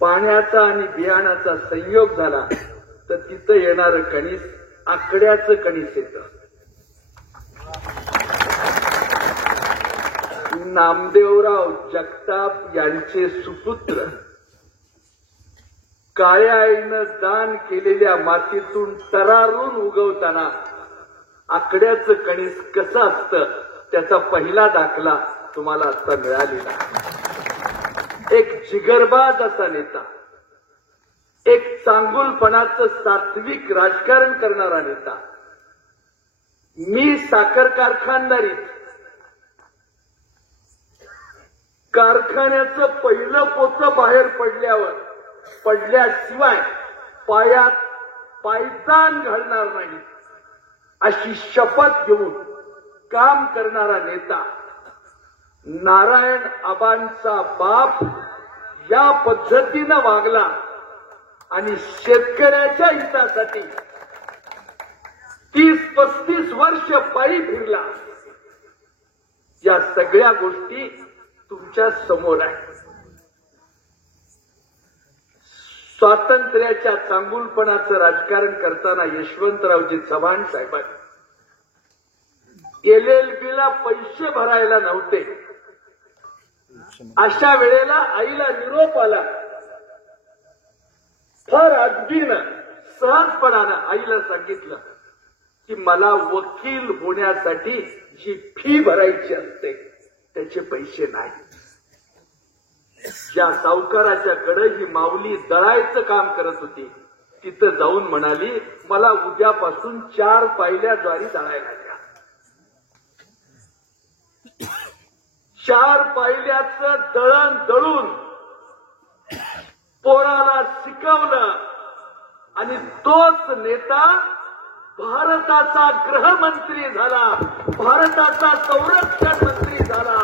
पाण्याचा आणि बियाणाचा संयोग झाला तर तिथं येणारं कणीस आकड्याचं कणीस येतं. नामदेवराव जगताप यांचे सुपुत्र काळ्या आईनं दान केलेल्या मातीतून तरारून उगवताना आकड्याचं कणीस कसं असतं त्याचा पहिला दाखला तुम्हाला आता मिळालेला. एक जिगरबाज असा नेता, एक चांगुलपणाचं सात्विक राजकारण करणारा नेता. मी साखर कारखानदारीत कारखान्याचं पहिलं पोतं बाहेर पडल्याशिवाय पायात पायतान घालणार नाही अशी शपथ घेऊन काम करणारा नेता. नारायण आबांचा बाप या पद्धतीनं वागला आणि शेतकऱ्याच्या हितासाठी 30-35 वर्ष पायी फिरला. या सगळ्या गोष्टी तुमच्या समोर आहेत. स्वातंत्र्याच्या चांगुलपणाचं राजकारण करताना यशवंतरावजी चव्हाण साहेबांनी LLBला पैसे भरायला नव्हते. अशा वेळेला आईला निरोप आला. फार अगदीनं सहजपणानं आईला सांगितलं की मला वकील होण्यासाठी जी फी भरायची असते त्याचे पैसे नाही. ज्या सावकाराच्या कडे ही माऊली दळायचं काम करत होती तिथं जाऊन म्हणाली मला उद्यापासून 4 पायल्याद्वारी दळायला द्या. 4 पायल्याचं दळण दळून पोराला शिकवलं आणि तोच नेता भारताचा गृहमंत्री झाला, भारताचा संरक्षण मंत्री झाला.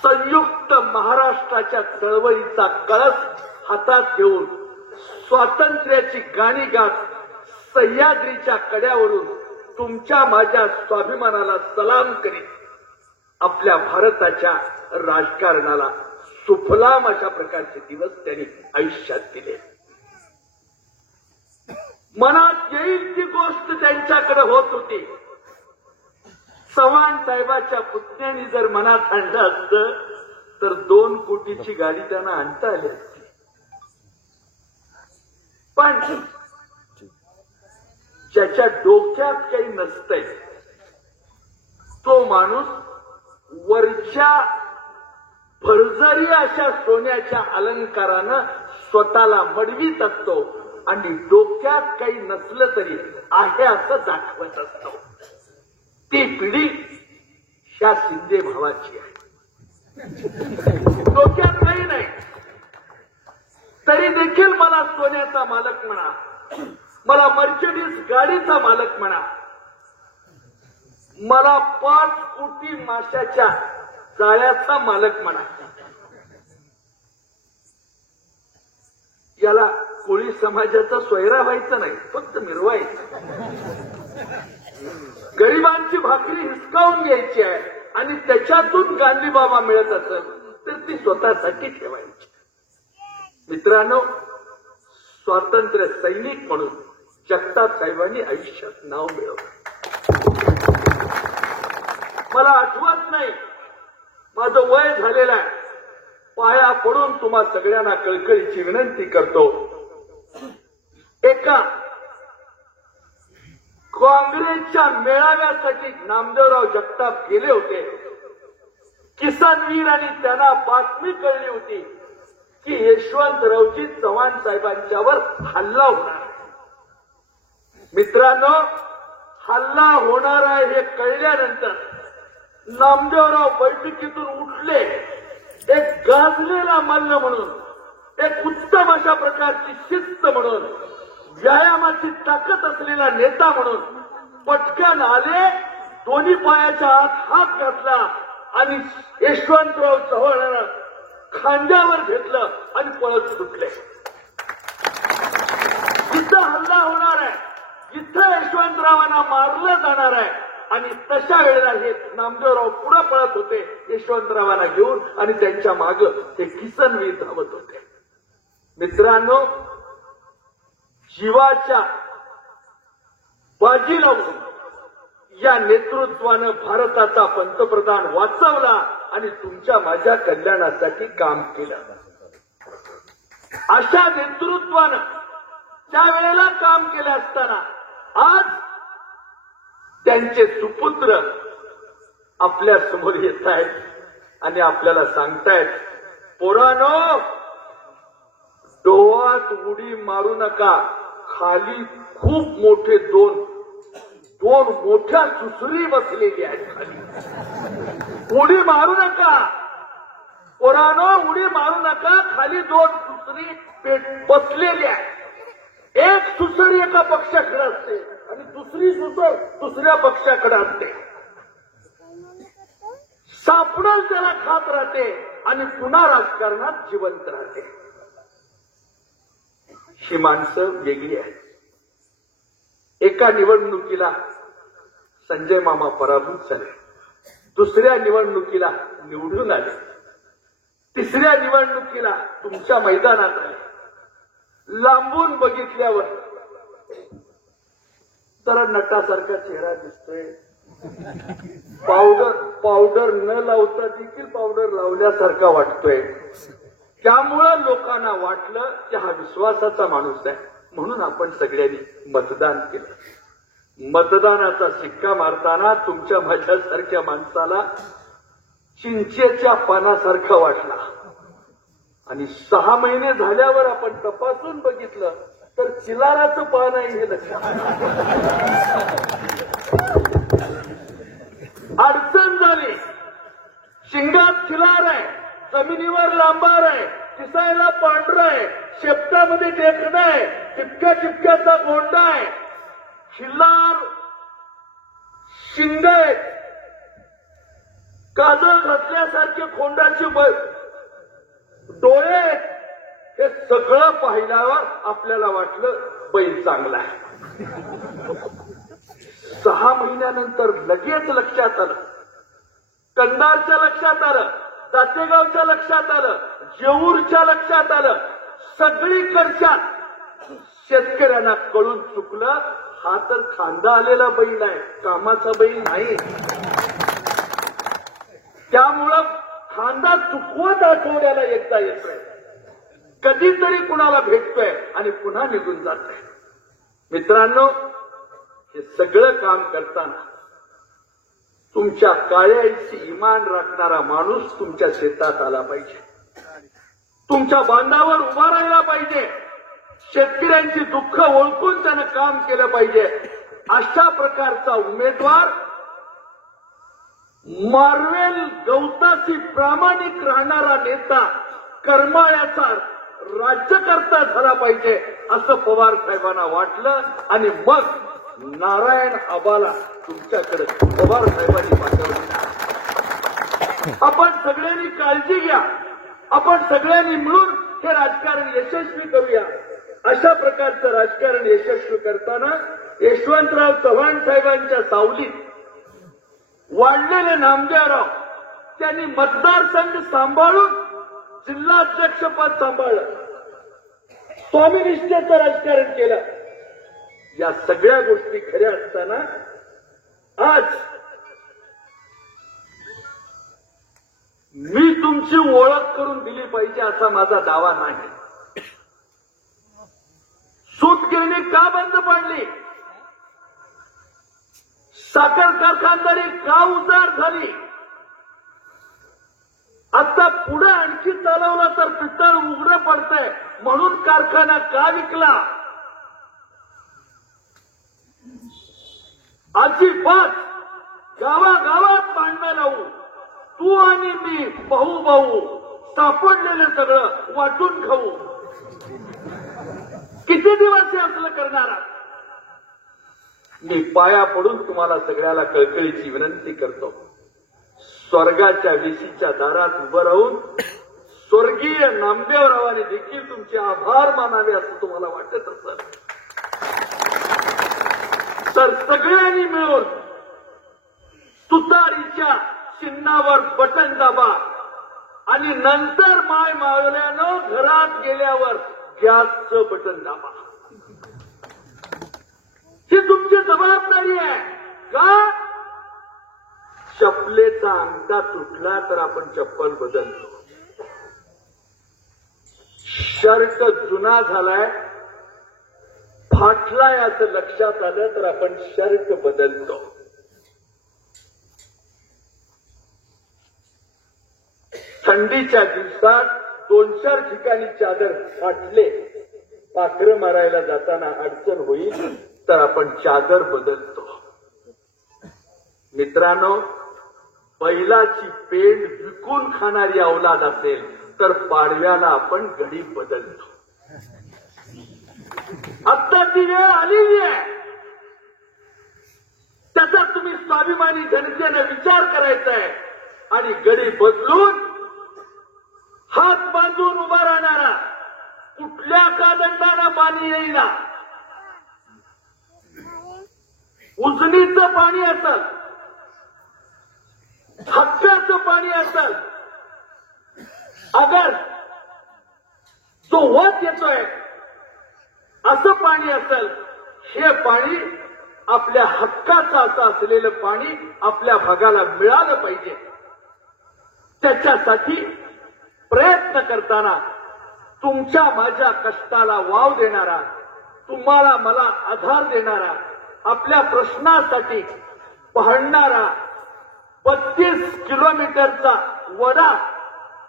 संयुक्त महाराष्ट्राच्या चळवळीचा कळस हातात घेऊन स्वातंत्र्याची गाणी गात सह्याद्रीच्या कड्यावरून तुमच्या माझ्या स्वाभिमानाला सलाम करीत आपल्या भारताच्या राजकारणाला सुफलाम अशा प्रकारचे दिवस त्यांनी आयुष्यात दिले. मनात येईल ती गोष्ट त्यांच्याकडे होत होती. चव्हाण साहेबाच्या पुतण्यानी जर मनात आणलं असतं तर 2 कोटीची गाडी त्यांना आणता आली असती. पण ज्याच्या डोक्यात काही नसतंय तो माणूस वरच्या भरजरी अशा सोन्याच्या अलंकारानं स्वतःला मडवीत असतो आणि डोक्यात काही नसलं तरी आहे असं दाखवत असतो. ती पिढी ह्या शिंदे भावाची आहे. डोक्यात काही नाही तरी देखील मला सोन्याचा मालक म्हणा, मला मर्सिडीज गाडीचा मालक म्हणा, मला 5 कोटी माशाच्या जाळ्याचा मालक म्हणा. याला कोळी समाजाचा सोयरा व्हायचा नाही, फक्त मिरवायचं. गरिबांची भाकरी हिसकावून घ्यायची आहे आणि त्याच्यातून गांधी बाबा मिळत असेल तर ती स्वतःसाठी ठेवायची. मित्रांनो, स्वातंत्र्य सैनिक म्हणून जगताप साहेबांनी आयुष्यात नाव मिळवलं. मला आठवत नाही, माझं वय झालेलं आहे. पाया पडून तुम्हा सगळ्यांना कळकळीची विनंती करतो. एका काँग्रेसच्या मेळाव्यासाठी नामदेवराव जगताप गेले होते. किसानवीर आणि त्यांना बातमी कळली होती की यशवंतरावजी चव्हाण साहेबांच्यावर हल्ला होणार. मित्रांनो, हल्ला होणार आहे हे कळल्यानंतर नामदेवराव बैठकीतून उठले. एक गाजलेला मल्ल म्हणून, एक उत्तम अशा प्रकारची शिस्त म्हणून, व्यायामाची ताकद असलेला नेता म्हणून पटकन आले, दोन्ही पायाच्या आत हात घातला आणि यशवंतराव चव्हाणांना खांद्यावर घेतलं आणि पळत सुटले. जिथं हल्ला होणार आहे, जिथं यशवंतरावांना मारलं जाणार आहे आणि तशा वेळेला हे नामदेवराव पुढे पळत होते यशवंतरावांना घेऊन आणि त्यांच्या मागे ते किसनवीर धावत होते. मित्रांनो, जीवाच्या बाजी लावून या नेतृत्वानं भारताचा पंतप्रधान वाचवला आणि तुमच्या माझ्या कल्याणासाठी काम केलं. अशा नेतृत्वानं त्यावेळेला काम केलं असताना आज त्यांचे सुपुत्र आपल्या समोर येत आहेत आणि आपल्याला सांगतायत, पोरांनो, डोहात उडी मारू नका, खाली खूप मोठे दोन मोठ्या सुसरी बसलेली आहेत खाली. उडी मारू नका पोरांनो, उडी मारू नका, खाली दोन सुसरी बसलेली आहे. एक सुसर एका पक्षाकडे असते आणि दुसरी सुसर दुसऱ्या पक्षाकडे असते. सापडल त्याला खात राहते आणि पुन्हा राजकारणात जिवंत राहते. ही माणसं वेगळी आहेत. एका निवडणुकीला संजय मामा पराभूत झाले, दुसऱ्या निवडणुकीला निवडून आले, तिसऱ्या निवडणुकीला तुमच्या मैदानात आले. लांबून बघितल्यावर जरा नटासारखा चेहरा दिसतोय. पावडर न लावता देखील पावडर लावल्यासारखा वाटतोय. त्यामुळं लोकांना वाटलं की हा विश्वासाचा माणूस आहे, म्हणून आपण सगळ्यांनी मतदान केलं. मतदानाचा शिक्का मारताना तुमच्या माझ्यासारख्या माणसाला चिंचेच्या पानासारखा वाटला आणि 6 महिने झाल्यावर आपण तपासून बघितलं तर चिलाराचं पान आहे हे लक्षात. अडचण झाली. शिंगात खिलार आहे, जमिनीवर लांबार आहे, दिसायला पांढरा आहे, शेपटामध्ये टेकणं आहे, टिपक्या टिपक्याचा गोंडा आहे, खिल्लार शिंग आहेत, काजळ घातल्यासारखे खोंडाचे डोळे आहेत. हे सगळं पाहिल्यावर आपल्याला वाटलं बैल चांगला आहे. 6 महिन्यानंतर लगेच लक्षात आलं, कंधारच्या लक्षात आलं, दातेगावच्या लक्षात आलं, जेऊरच्या लक्षात आलं, सगळीकडच्या शेतकऱ्यांना कळून चुकलं, हा तर खांदा आलेला बैल आहे, कामाचा बैल नाही. त्यामुळं खांदा चुकवत आठवड्याला एकदा येतोय, कधीतरी कुणाला भेटतोय आणि पुन्हा निघून जातोय. मित्रांनो, हे सगळं काम करताना तुमच्या काळ्याची इमान राखणारा माणूस तुमच्या शेतात आला पाहिजे, तुमच्या बांधावर उभा राहिला पाहिजे, शेतकऱ्यांची दुःख ओळखून त्यानं काम केलं पाहिजे. अशा प्रकारचा उमेदवार मार्वेल गवताची प्रामाणिक राहणारा नेता, करमाळ्याचा राज्यकर्ता झाला पाहिजे असं पवार साहेबांना वाटलं आणि मग नारायण आबाला तुमच्याकडे पवार साहेबांनी पाठवलं. आपण सगळ्यांनी काळजी घ्या, आपण सगळ्यांनी मिळून हे राजकारण यशस्वी करूया. अशा प्रकारचं राजकारण यशस्वी करताना यशवंतराव चव्हाण साहेबांच्या सावलीत वाढलेले नामदेवराव त्यांनी मतदारसंघ सांभाळून जिल्हाध्यक्षपद सांभाळलं, स्वामीनिष्ठेचं राजकारण केलं. या सगळ्या गोष्टी खऱ्या असताना आज मी तुमची ओळख करून दिली पाहिजे असा माझा दावा नाही. सूतगिरणी का बंद पडली, साखर कारखानदारी का उजार झाली, आता पुढे आणखी चालवलं तर पितळ उघडं पडतंय म्हणून कारखाना का विकला, अजिबात गावागावात भांडणं लावू, तू आणि मी भाऊ सापडलेलं सगळं वाटून खाऊ. किती दिवस हे असलं करणार. मी पाया पडून तुम्हाला सगळ्याला कळकळीची विनंती करतो, स्वर्गाच्या वेशीच्या दारात उभं राहून स्वर्गीय नामदेवरावांनी देखील तुमचे आभार मानावे असं तुम्हाला वाटत असेल तर सगळ्यांनी मिळून तुतारीच्या चिन्हावर बटन दाबा आणि नंतर माय मावल्यानं घरात गेल्यावर गॅसचं बटन दाबा. ही तुमची जबाबदारी आहे. का? चपलेचा अंगठा तुटला तर आपण चप्पल बदलतो. शर्ट जुना झालाय, फाटलाय असं लक्षात आलं तर आपण शर्ट बदलतो. थंडीच्या दिवसात 2-4 ठिकाणी चादर फाटले, पाखरं मारायला जाताना अडचण होईल तर आपण चादर बदलतो. मित्रांनो, बैलाची पेंड विकून खाणारी औलाद असेल तर पाडव्याला आपण घडी बदलतो. आता ती वेळ आलेली आहे. त्याचा तुम्ही स्वाभिमानी जनतेने विचार करायचा आहे आणि घडी बदलून हात बांधून उभा राहणारा, कुठल्या कादंडानं पाणी येईना, उजनीचं पाणी असेल, हक्काचं पाणी असेल, अगर जो वत येतोय असं पाणी असेल, हे पाणी आपल्या हक्काचं असं असलेलं पाणी आपल्या भागाला मिळालं पाहिजे. त्याच्यासाठी प्रयत्न करताना तुमच्या माझ्या कष्टाला वाव देणारा, तुम्हाला मला आधार देणारा, आपल्या प्रश्नासाठी पाहणारा 32 किलोमीटरचा वडा,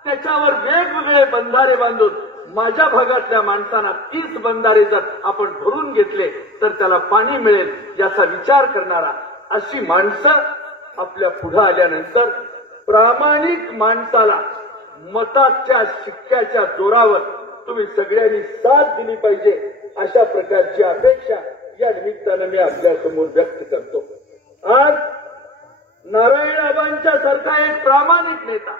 त्याच्यावर वेगवेगळे बंधारे बांधून माझ्या भागातल्या माणसांना 30 बंधारे जर आपण भरून घेतले तर त्याला पाणी मिळेल याचा विचार करणारा, अशी माणसं आपल्या पुढे आल्यानंतर प्रामाणिक माणसाला मताच्या शिक्क्याच्या जोरावर तुम्ही सगळ्यांनी साथ दिली पाहिजे, अशा प्रकारची अपेक्षा या निमित्तानं मी आपल्यासमोर व्यक्त करतो. आज नारायणआबांच्या सारखा एक प्रामाणिक नेता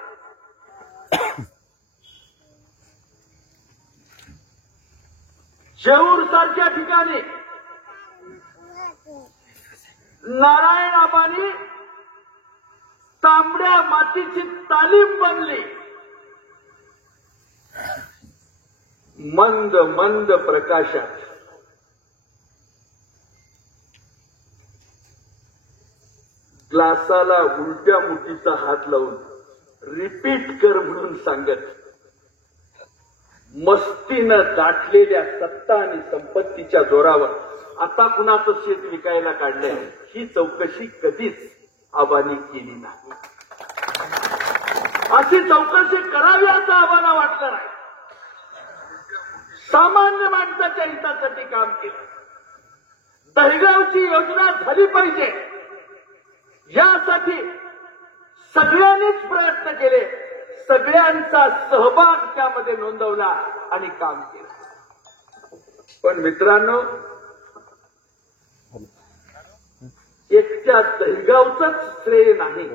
जेऊर सारख्या ठिकाणी नारायणआबांनी तांबड्या मातीची तालीम बनली. मंद मंद प्रकाशात ग्लासाला उलट्या मुठीचा हात लावून रिपीट कर म्हणून सांगत, मस्तीनं दाटलेल्या सत्ता आणि संपत्तीच्या जोरावर आता कुणाचं शेत विकायला काढलंय ही चौकशी कधीच आबांनी केली नाही. अशी चौकशी करावी असं आबांना वाटलं नाही. सामान्य माणसाच्या हितासाठी काम केलं. दहिगावची योजना झाली पाहिजे यासाठी सगळ्यांनीच प्रयत्न केले, सगळ्यांचा सहभाग त्यामध्ये नोंदवला आणि काम केलं. पण मित्रांनो, एकट्या दहिगावचंच श्रेय नाही.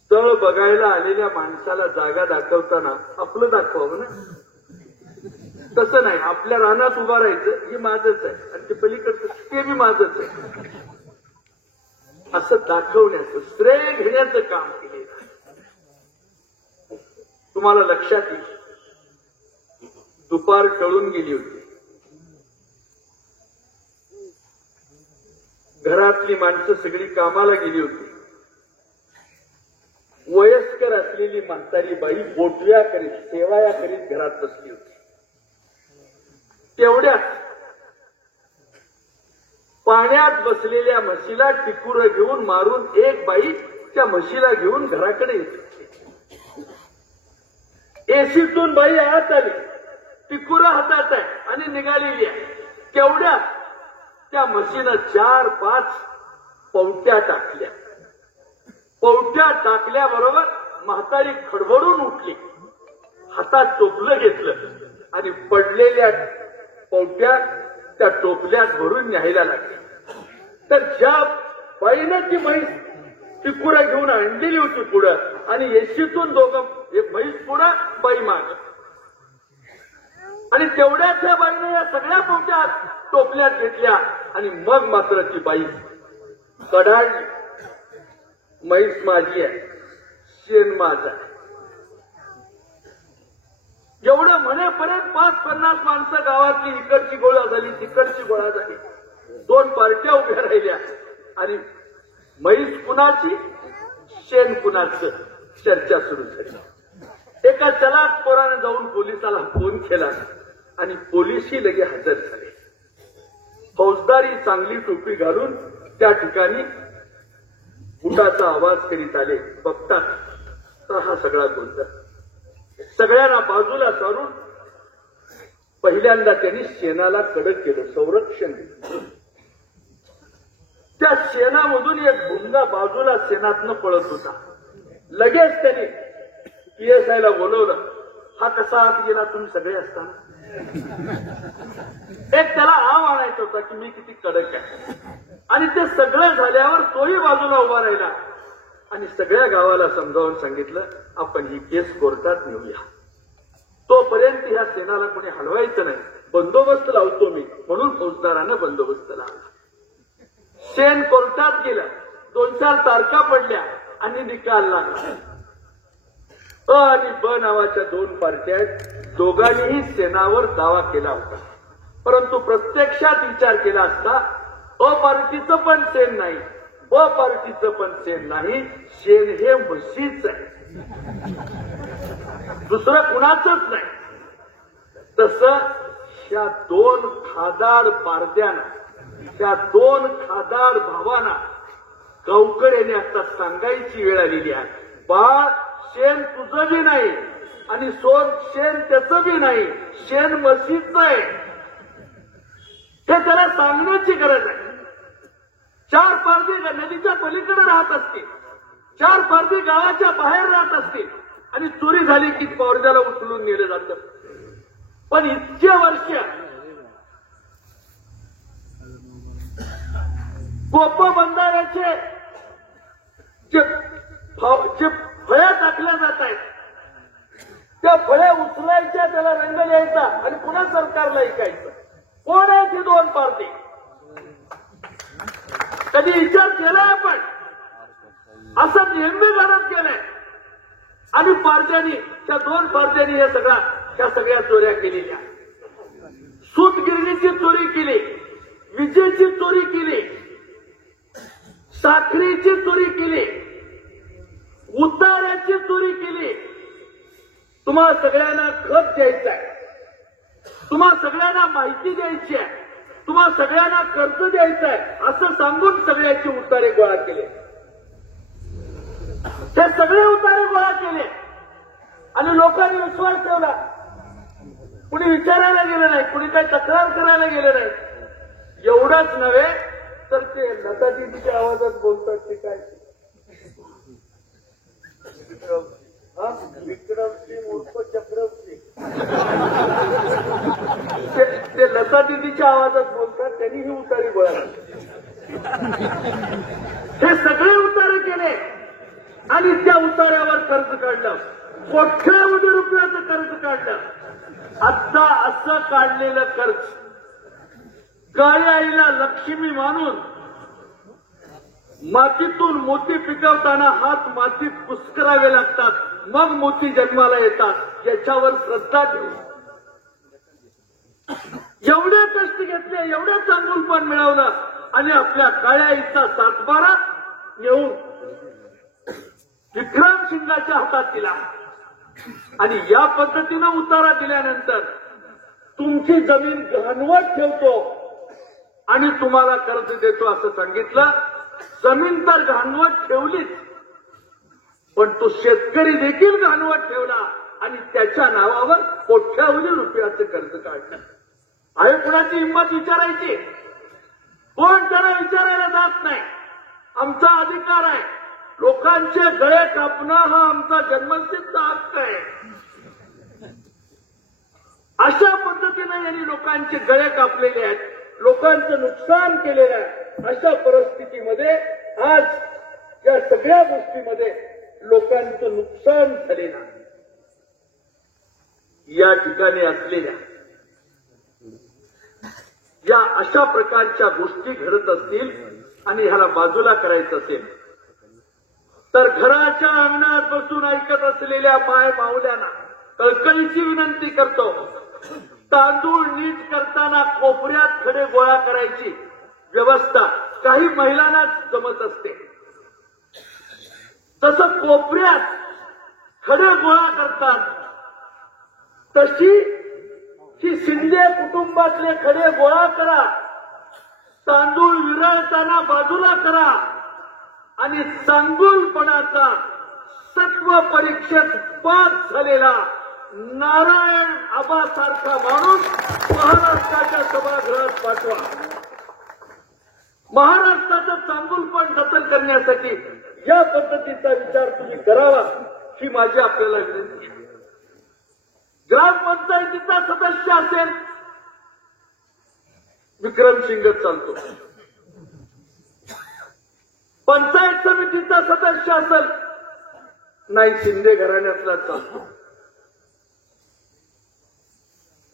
स्थळ बघायला आलेल्या माणसाला जागा दाखवताना आपलं दाखवावं ना. तसं नाही, आपल्या रानात उभा राहायचं, हे माझंच आहे आणि ते पलीकडचं ते बी माझंच आहे असं दाखवण्याचं, श्रेय घेण्याचं काम केले. तुम्हाला लक्षात येईल, दुपार टळून गेली होती. घरातली माणसं सगळी कामाला गेली होती. वयस्कर असलेली म्हातारी बाई बोटव्या करीत, सेवाया करीत घरात बसली होती. तेवढ्यात पाण्यात बसलेल्या म्हशीला टिकुरं घेऊन मारून एक बाई त्या म्हशीला घेऊन घराकडे येते. एसीतून बाई आत आली, टिकुरं हातात आहे आणि निघालेली आहे. तेवढ्यात त्या म्हशीनं 4-5 पवट्या टाकल्या. पवट्या टाकल्याबरोबर म्हातारी खडबडून उठली, हातात टोपलं घेतलं आणि पडलेल्या पवट्या त्या टोपल्यात भरून न्यायला लागल्या. तर ज्या बाईनं ती म्हैस टिकुरा घेऊन आणलेली होती पुढं आणि एसीतून दोघं, एक म्हैस पुढं बाई माग, आणि तेवढ्याच त्या बाईनं या सगळ्या पवट्या टोपल्यात घेतल्या आणि मग मात्र ती बाई कडाळली. म्हैस माझी आहे, शेण माझा आहे. एवढं म्हणेपर्यंत 5-50 माणसं गावातली इकडची गोळा झाली तिकडची गोळा झाली. 2 पार्ट्या उभ्या राहिल्या आणि म्हैस कुणाची शेण कुणाचं चर्चा सुरू झाली. एका चलाक पोराने जाऊन पोलिसाला फोन केला आणि पोलिसही लगे हजर झाले. फौजदारी चांगली टोपी घालून त्या ठिकाणी बुटाचा आवाज करीत आले. बघतात तर हा सगळा गोंधळ. सगळ्यांना बाजूला सारून पहिल्यांदा त्यांनी शेणाला कडक केलं, संरक्षण दिलं. त्या शेणामधून एक भुंगा बाजूला शेणातनं पळत होता. लगेच त्यांनी PSI बोलवलं. हा कसा आत गेला तुम्ही सगळे असताना? एक त्याला आव आणायचा होता की मी किती कडक आहे. आणि ते सगळं झाल्यावर तोही बाजूला उभा राहिला आणि सगळ्या गावाला समजावून सांगितलं आपण ही केस कोर्टात नेऊया. तोपर्यंत ह्या सेनाला कोणी हलवायचं नाही, बंदोबस्त लावतो मी म्हणून फौजदारानं बंदोबस्त लावला. शेण कोर्टात गेलं. 2-4 तारखा पडल्या आणि निकाल लागला. अ आणि ब नावाच्या 2 पार्ट्या आहेत. दोघांनीही सेनावर दावा केला होता. परंतु प्रत्यक्षात विचार केला असता अ पार्टीचं पण शेण नाही, ब पार्टीचं पण शेण नाही. शेण हे म्हशीच आहे, दुसरं कुणाचंच नाही. तसं ह्या 2 खादाड पार्ट्यांना, त्या 2 खादाड भावांना गावकऱ्यांनी आता सांगायची वेळ आलेली आहे. बाळ शेण तुझं बी नाही आणि शेण त्याचं बी नाही, शेण म्हशीचं आहे. हे त्याला सांगण्याची गरज आहे. 4 पारधी नदीच्या पलीकडे राहत असतील, 4 पारधी गावाच्या बाहेर राहत असतील आणि चोरी झाली की पौर्जाला उचलून नेलं जातं. पण इतके वर्ष कोप बंधाऱ्याचे जे फळ्या टाकल्या जात आहेत त्या फळ्या उचलायच्या, त्याला रंग लिहायचा आणि पुन्हा सरकारला ऐकायचं. कोण आहे ती 2 पार्टी? कधी विचार केलाय आपण? असं नेहमी घडत गेलंय. आणि पार्ट्यांनी, त्या 2 पार्ट्यांनी ह्या सगळ्या चोऱ्या केलेल्या. सूतगिरणीची चोरी केली, विजेची चोरी केली, साखरेची चोरी केली, उतार्याची चोरी केली. तुम्हा सगळ्यांना खत द्यायचं आहे, तुम्हा सगळ्यांना माहिती द्यायची आहे, तुम्हा सगळ्यांना कर्ज द्यायचं आहे असं सांगून सगळ्याचे उतारे गोळा केले. ते सगळे उतारे गोळा केले आणि लोकांनी विश्वास ठेवला. कुणी विचारायला गेलं नाही, कुणी काही तक्रार करायला गेलं नाही. एवढंच नव्हे तर ते लता दीदीच्या आवाजात बोलतात ते काय, विक्रमसिंग उर्फ चक्रमसिंग, ते लता दीदीच्या आवाजात बोलतात. त्यांनी ही उतारी गोळा हे सगळे उतारे केले आणि त्या उतार्यावर कर्ज काढलं. कोट्यावधी रुपयाचं कर्ज काढलं. आता असं काढलेलं कर्ज गाय आईला लक्ष्मी मानून मातीतून मोती पिकवताना हात मातीत कुस्करावे लागतात, मग मोती जन्माला येतात. याच्यावर श्रद्धा ठेवू. एवढे कष्ट घेतले, एवढे चांगुलपण मिळवलं आणि आपल्या काळ्या आईचा 7-12 नेऊन विक्रमसिंगाच्या हातात दिला. आणि या पद्धतीनं उतारा दिल्यानंतर तुमची जमीन घाणवट ठेवतो आणि तुम्हाला कर्ज देतो असं सांगितलं. जमीन तर घाणवट ठेवलीच, पण तो शेतकरी देखील घाणवट ठेवला आणि त्याच्या नावावर कोट्यावधी रुपयाचं कर्ज काढलं. आहे कुणाची हिंमत विचारायची? कोण त्याला विचारायला जात नाही. आमचा अधिकार आहे. लोकांचे गळे कापणं हा आमचा जन्मसिद्ध हक्क आहे. अशा पद्धतीने यांनी लोकांचे गळे कापलेले आहेत, लोकांचं नुकसान केलेलं आहे. अशा परिस्थितीमध्ये आज या सगळ्या गोष्टीमध्ये लोकांचं नुकसान झालेलं आहे. या ठिकाणी असलेल्या या अशा प्रकारच्या गोष्टी घडत असतील आणि ह्याला बाजूला करायचं असेल तर घराच्या अंगणात बसून ऐकत असलेल्या माय माऊल्यांना कळकळीची विनंती करतो, तांदूळ नीट करताना कोपऱ्यात खडे गोळा करायची व्यवस्था काही महिलांना जमत असते. तसं कोपऱ्यात खडे गोळा करतात तशी ही शिंदे कुटुंबातले खडे गोळा करा, तांदूळ विरळताना बाजूला करा आणि चांगुलपणाचा सत्व परीक्षेत पास झालेला नारायण आबासारखा माणूस महाराष्ट्राच्या सभागृहात पाठवा. महाराष्ट्राचं चांगुलपण जतन करण्यासाठी या पद्धतीचा विचार तुम्ही करावा ही माझी आपल्याला विनंती आहे. ग्रामपंचायतीचा सदस्य असेल विक्रमसिंगच चालतो, पंचायत समितीचा सदस्य असेल नाही शिंदे घराण्यातला चालतो,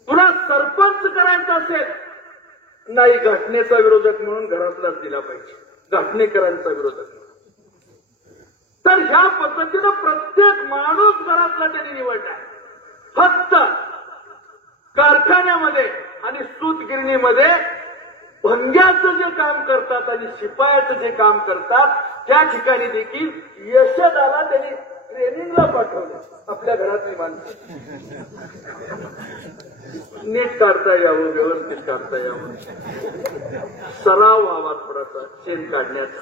पुन्हा सरपंच करायचा असेल नाही घटनेचा विरोधक म्हणून घरातलाच दिला पाहिजे, घटनेकरांचा विरोधक. तर ह्या पद्धतीनं प्रत्येक माणूस घरातला त्यांनी निवडला. फक्त कारखान्यामध्ये आणि सूतगिरणीमध्ये भंग्याचं जे काम करतात आणि शिपायाचं जे काम करतात त्या ठिकाणी देखील यशदाला त्यांनी ट्रेनिंगला पाठवलं. आपल्या घरातली माणसं नीट काढता यावं, व्यवस्थित काढता यावं, सराव व्हावा थोडासा शेण काढण्याचा.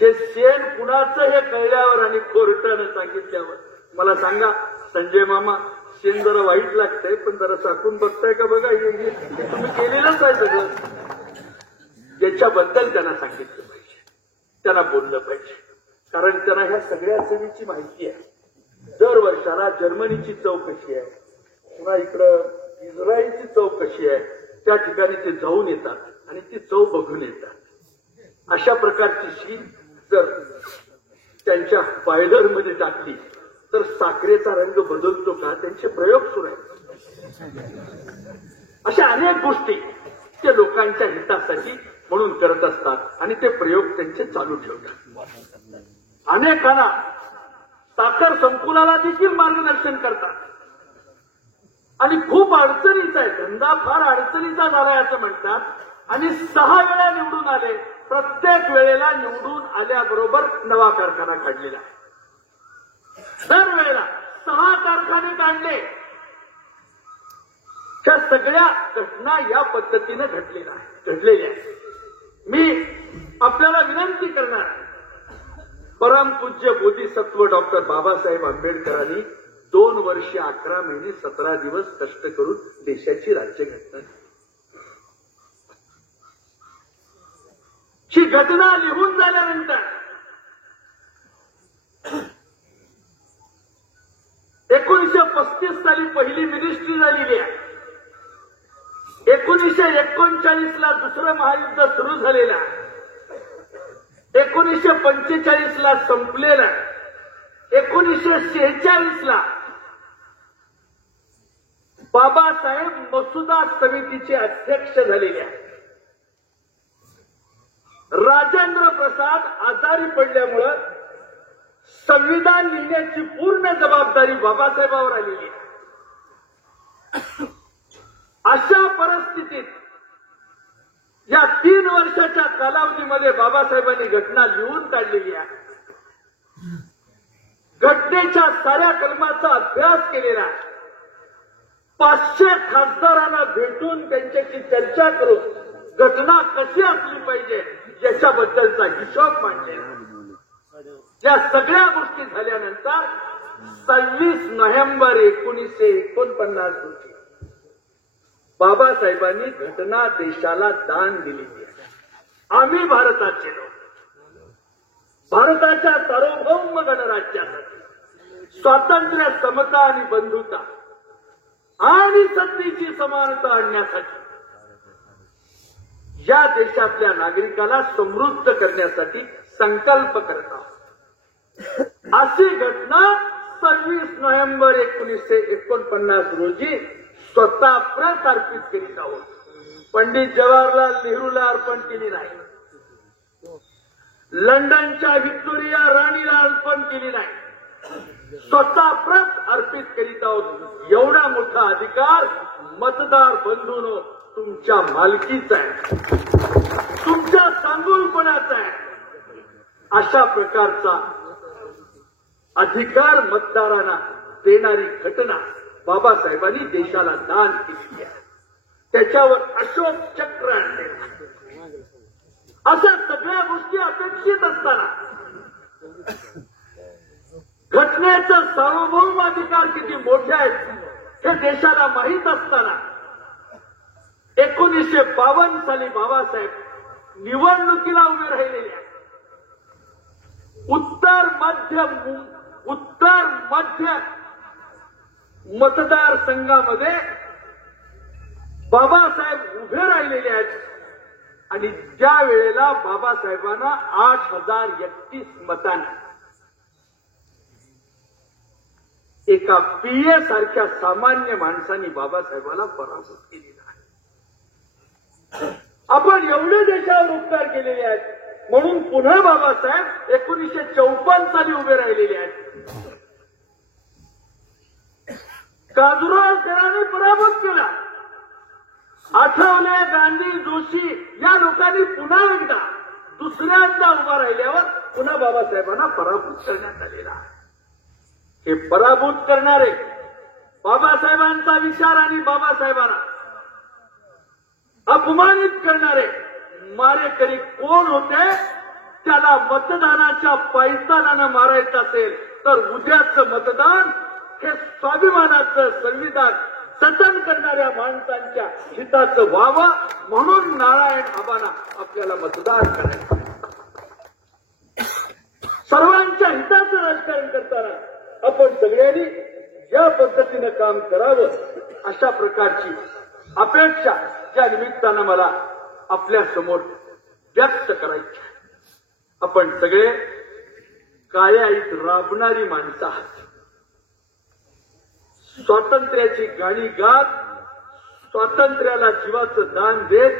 हे शेण कुणाचं हे कळल्यावर आणि कोर्टानं सांगितल्यावर मला सांगा संजय मामा, शेण जरा वाईट लागतंय पण जरा साठून बघताय का बघा, तुम्ही केलेलंच आहे सगळं. ज्याच्याबद्दल त्यांना सांगितलं पाहिजे, त्यांना बोललं पाहिजे, कारण त्यांना ह्या सगळ्या चवीची माहिती आहे. दर वर्षाला जर्मनीची चव कशी आहे, पुन्हा इकडं इस्रायलची चव कशी आहे, त्या ठिकाणी ते जाऊन येतात आणि ती चव बघून येतात. अशा प्रकारची शीत जर त्यांच्या बॉयलरमध्ये टाकली तर साखरेचा रंग बदलतो का, त्यांचे प्रयोग सुरू आहेत. अशा अनेक गोष्टी ते लोकांच्या हितासाठी म्हणून करत असतात आणि ते प्रयोग त्यांचे चालू ठेवतात. अनेकांना साखर संकुलाला देखील मार्गदर्शन करतात आणि खूप अडचणीचा आहे, धंदा फार अडचणीचा झालाय असं म्हणतात. आणि 6 वेळा निवडून आले, प्रत्येक वेळेला निवडून आल्याबरोबर नवा कारखाना काढलेला आहे. दरवेळेला 6 कारखाने काढले. त्या सगळ्या घटना या पद्धतीने घडलेल्या आहेत. मी आपल्याला विनंती करणार, परमपूज्य बोधिसत्व डॉक्टर बाबासाहेब आंबेडकरांनी 2 वर्ष 11 महिने 17 दिवस कष्ट करून देशाची राज्यघटना, ही घटना लिहून झाल्यानंतर 1935 साली पहिली मिनिस्ट्री झालेली आहे. 1939 ला दुसरं महायुद्ध सुरू झालेलं आहे. 1945 ला संपलेलं आहे. 1946 ला बाबासाहेब मसुदा समितीचे अध्यक्ष झालेले आहेत. राजेंद्र प्रसाद आजारी पडल्यामुळं संविधान लिहिण्याची पूर्ण जबाबदारी बाबासाहेबांवर आलेली आहे. अशा परिस्थितीत या 3 वर्षाच्या कालावधीमध्ये बाबासाहेबांनी घटना लिहून काढलेली आहे. घटनेच्या साऱ्या कलमाचा अभ्यास केलेला आहे. 500 खासदारांना भेटून त्यांच्याशी चर्चा करून घटना कशी असली पाहिजे याच्याबद्दलचा हिशोब मांडलेला. या सगळ्या गोष्टी झाल्यानंतर 26 नोव्हेंबर 1949 रोजी बाबासाहेबांनी घटना देशाला दान दिलेली आहे. आम्ही भारताचे लोक भारताच्या सार्वभौम गणराज्यासाठी स्वातंत्र्य, समता आणि बंधुता आणि सत्तेची समानता आणण्यासाठी या देशातल्या नागरिकाला समृद्ध करण्यासाठी संकल्प करत आहोत. अशी घटना 26 नोव्हेंबर 1949 रोजी स्वतः प्रत अर्पित करीत आहोत. पंडित जवाहरलाल नेहरूला अर्पण केली नाही, लंडनच्या व्हिक्टोरिया राणीला अर्पण केली नाही, स्वतः प्रत अर्पित करीत आहोत. एवढा मोठा अधिकार मतदार बंधूंनो तुमच्या मालकीचा आहे, तुमच्या सांगुलपणाचा आहे. अशा प्रकारचा अधिकार मतदारांना देणारी घटना बाबासाहेबांनी देशाला दान केली आहे. त्याच्यावर अशोक चक्र आणले. अशा सगळ्या गोष्टी अपेक्षित असताना घटनेचा सार्वभौम अधिकार किती मोठे आहेत हे देशाला माहीत असताना 1952 साली बाबासाहेब निवडणुकीला उभे राहिलेले आहेत. उत्तर मध्य मतदारसंघामध्ये बाबासाहेब उभे राहिलेले आहेत आणि ज्या वेळेला बाबासाहेबांना 8031 मतांनी एका पीए सारख्या सामान्य माणसांनी बाबासाहेबांना पराभूत केलेला आहे. आपण एवढे देशावर उपकार केलेले आहेत म्हणून पुन्हा बाबासाहेब 1954 साली उभे राहिलेले आहेत. काजूरावकरांनी पराभूत केला. आठवले, गांधी, जोशी या लोकांनी पुन्हा एकदा दुसऱ्यांदा उभा राहिल्यावर पुन्हा बाबासाहेबांना पराभूत करण्यात आलेला आहे. हे पराभूत करणारे बाबासाहेबांचा विचार आणि बाबासाहेबांना अपमानित करणारे मारेकरी कोण होते? त्याला मतदानाच्या पायतानानं मारायचं असेल तर उद्याचं मतदान हे स्वाभिमानाचं संविधान जतन करणाऱ्या माणसांच्या हिताचं व्हावं म्हणून नारायण आबांना आपल्याला मतदान करायचं. सर्वांच्या हिताचं राजकारण करताना आपण सगळ्यांनी या पद्धतीनं काम करावं अशा प्रकारची अपेक्षा त्या निमित्तानं मला आपल्या समोर व्यक्त करायची. आपण सगळे कायाईत राबणारी माणसं आहात. स्वातंत्र्याची गाणी गात स्वातंत्र्याला जीवाचं दान देत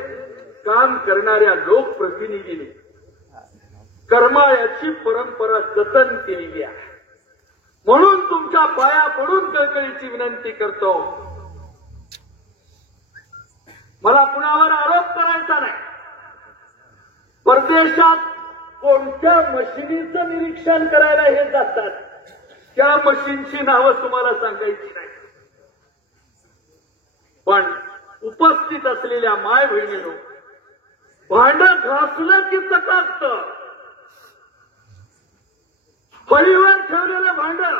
काम करणाऱ्या लोकप्रतिनिधींनी कर्माळ्याची परंपरा जतन केलेली आहे. म्हणून तुमच्या पाया पडून कळकळीची विनंती करतो. मला कुणावर आरोप करायचा नाही. परदेशात कोणत्या मशिनीचं निरीक्षण करायला हे जातात त्या मशीनची नावं तुम्हाला सांगायची नाही. पण उपस्थित असलेल्या माय बहिणींनो, भांडं घासलं की चकाकतं. फळीवर ठेवलेलं भांडं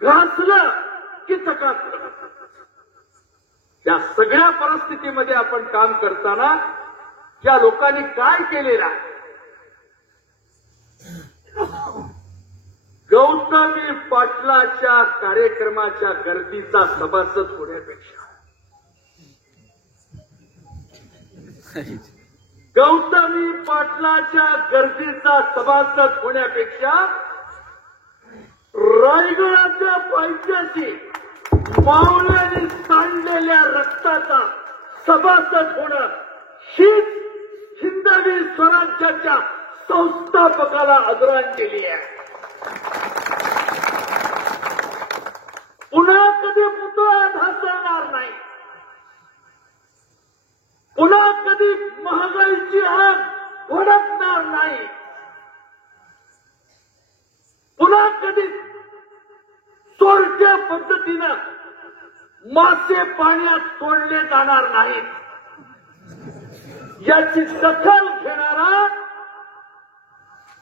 घासलं की चकाकतं. या सगळ्या परिस्थितीमध्ये आपण काम करताना त्या लोकांनी काय केलेलं आहे? गौतमी पाटलाच्या कार्यक्रमाच्या गर्दीचा सभासद होण्यापेक्षा गौतमी पाटलाच्या गर्दीचा सभासद होण्यापेक्षा रायगडाच्या पायथ्याशी मावळ्यांनी सांडलेल्या रक्ताचा सभासद होणं हीच हिंदवी स्वराज्याच्या संस्थापकाला आदरांजली आहे. पुन्हा कधी पुतळा ढासळणार नाही. पुन्हा कधी महागाईची आग भडकणार नाही. पुन्हा कधी चोरट्या पद्धतीनं मासे पाण्यात सोडले जाणार नाहीत. याची दखल घेणारा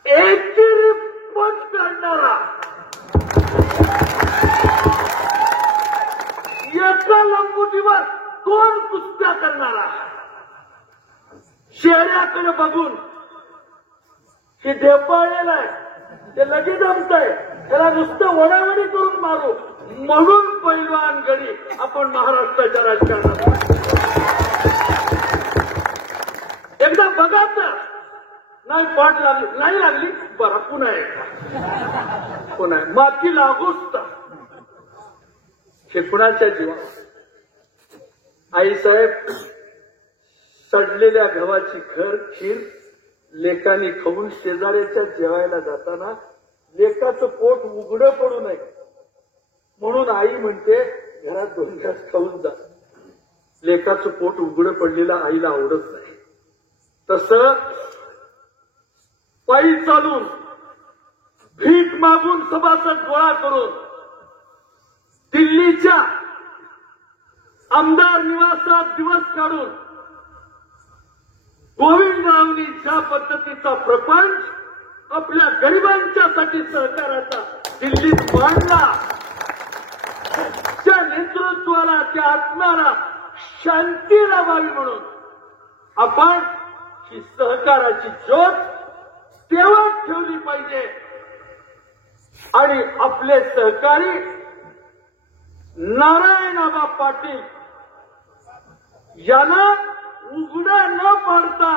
एकेरी पट काढणारा एका लंबुटीवर 2 कुस्त्या करणारा चेहऱ्याकडे बघून हे ढेपाळलेलं आहे, ते लगेच जमतंय, त्याला नुसतं वडावडी करून मारू म्हणून पैलवान गडी आपण महाराष्ट्राच्या राजकारणात एकदा बघा तर नाही पाठ लागली नाही लागली बरं पुन्हा एकदा पुन्हा माती लागूच तर हे कुणाच्या जीवा. आईसाहेब सडलेल्या गव्हाची खीर लेकांनी खाऊन शेजाऱ्याच्या जेवायला जाताना लेकाचं पोट उघडं पडू नये म्हणून आई म्हणते घरात 2 घास खाऊन जा. लेकाचं पोट उघडं पडलेलं आईला आवडत नाही. तसं पायी चालून भीक मागून सभासद गोळा करून दिल्लीच्या आमदार निवासात दिवस काढून गोविंदरावांनी ज्या पद्धतीचा प्रपंच आपल्या गरिबांच्यासाठी सहकाराचा दिल्लीत मांडला, त्या नेतृत्वाला, त्या आत्म्याला शांती लावावी म्हणून आपण ही सहकाराची ज्योत तेव्हाच ठेवली पाहिजे. आणि आपले सहकारी नारायणआबा पाटील यांना उघडा न पाडता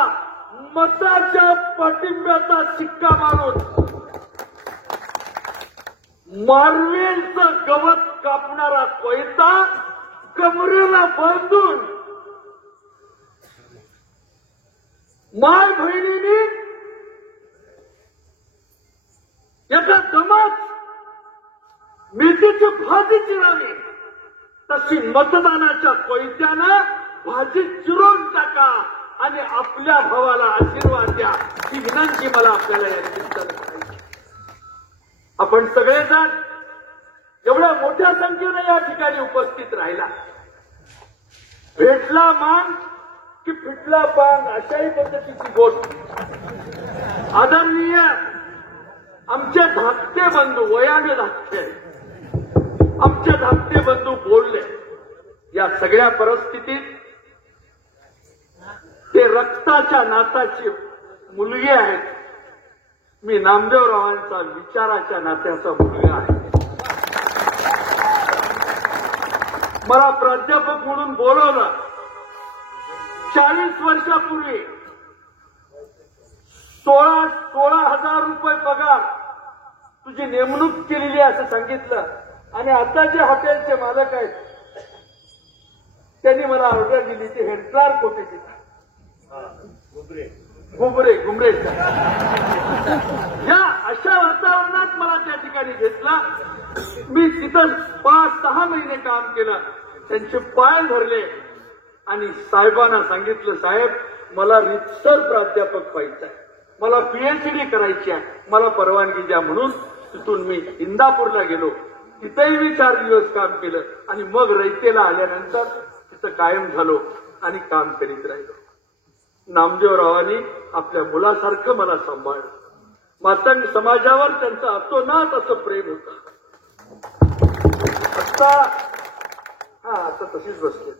मताच्या पाठिंब्याचा शिक्का मारून मार्वेलचं गवत कापणारा कोयता कमरेला बांधून माय बहिणींनी याचा दमात मेथीची भाजी चिरावी, तशी मतदानाच्या कोयत्यानं भाजी चिरून टाका आणि आपल्या भावाला आशीर्वाद द्या. ही विनंती मला आपल्याला या निमित्तानं करायची. आपण सगळेजण एवढ्या मोठ्या संख्येने या ठिकाणी उपस्थित राहिला. भेटला मान की फिटला पान अशाही पद्धतीची गोष्ट. आदरणीय आमचे धाकटे बंधू, वयाने धाकटे, आमचे धाकटे बंधू बोलले. या सगळ्या परिस्थितीत ते रक्ताच्या नाताची मुलगी आहेत. मी नामदेवरावांचा विचाराच्या नात्याचा मुलगा आहे. मला प्राध्यापक म्हणून बोलवलं. 40 वर्षापूर्वी 16,000 रुपये पगार तुझी नेमणूक केलेली असं सांगितलं. आणि आता जे हॉटेलचे मालक आहेत त्यांनी मला ऑर्डर दिली ती हेडक्लार्क होते तिथे घुमरे या अशा वातावरणात मला त्या ठिकाणी घेतला. मी तिथं 5-6 महिने काम केलं. त्यांचे पाय धरले आणि साहेबांना सांगितलं, साहेब मला रितसर प्राध्यापक व्हायचं आहे, मला पीएचडी करायची आहे, मला परवानगी द्या. म्हणून तिथून मी इंदापूरला गेलो. तिथेही मी 4 दिवस काम केलं आणि मग रयतेला आल्यानंतर तिथं कायम झालो आणि काम करीत राहिलो. नामदेवरावांनी आपल्या मुलासारखं मला सांभाळलं. मातंग समाजावर त्यांचं अतोनात असं प्रेम होतं. आता तशीच बसते